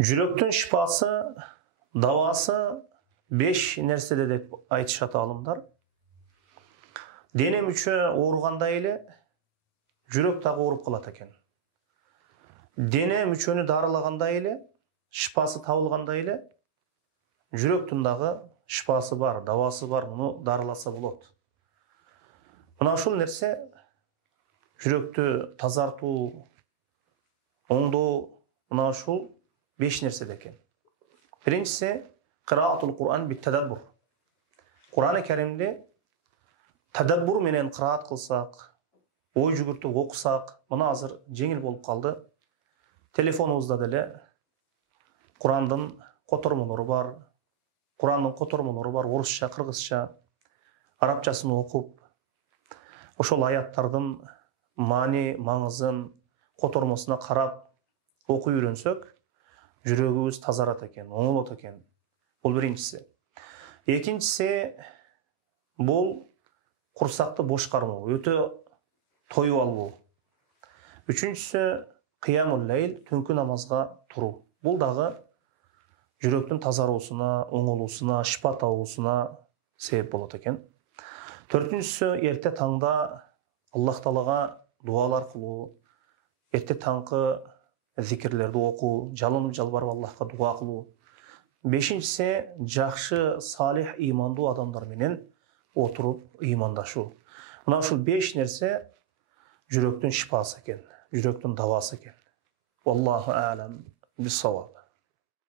Жүректің шипасы, давасы 5 нәрседе деп айтышат алымдар. Дене мүчө ооруганда эле жүрөк дагы ооруп калат экен. Дене мүчөнү дарылаганда эле, шипасы табылганда эле жүрөктүн дагы шипасы бар, давасы бар, муну дарыласа болот. Мына ушул нерсе жүрөктү тазартуу, оңдоо, мына ушул 5 нерседе экен. Биринчиси кыраатул Кур'ан бит-тадаббур. Кур'ан-ы Каримди тадаббур менен кыраат кылсак, ой жүгүртүп окусак, мына азыр жеңил болуп калды. Телефонубузда деле Кур'андын котормолору бар. Кур'андын котормолору бар, орусча, кыргызча, арабчасын окуп, ошол аяттардын маани, маңызын котормосуна карап окуй үйрөнсөк, жүрөгүбүз тазарат экен, оңолот экен. Бул биринчиси. Экинчиси бул курсакты бош кармоо, өтө тоюп албоо. Үчүнчүсү кыямул лейл, түнкү намазга туруу. Бул дагы жүрөктүн тазаруусуна, оңолуусуна, шипа табуусуна себеп болот экен. Төртүнчүсү эрте таңда Аллах Таалага дуалар кылуу, эрте таңкы зикирлерди окуу, жалынып жалбарып Аллахка дуа кылуу. Бешинчиси жакшы, салих, ыймандуу адамдар менен отуруп ыймандашуу. Мына ушул 5 нерсе жүрөктүн шипасы экен, жүрөктүн давасы экен. Wallahu a'lam bis-sawab.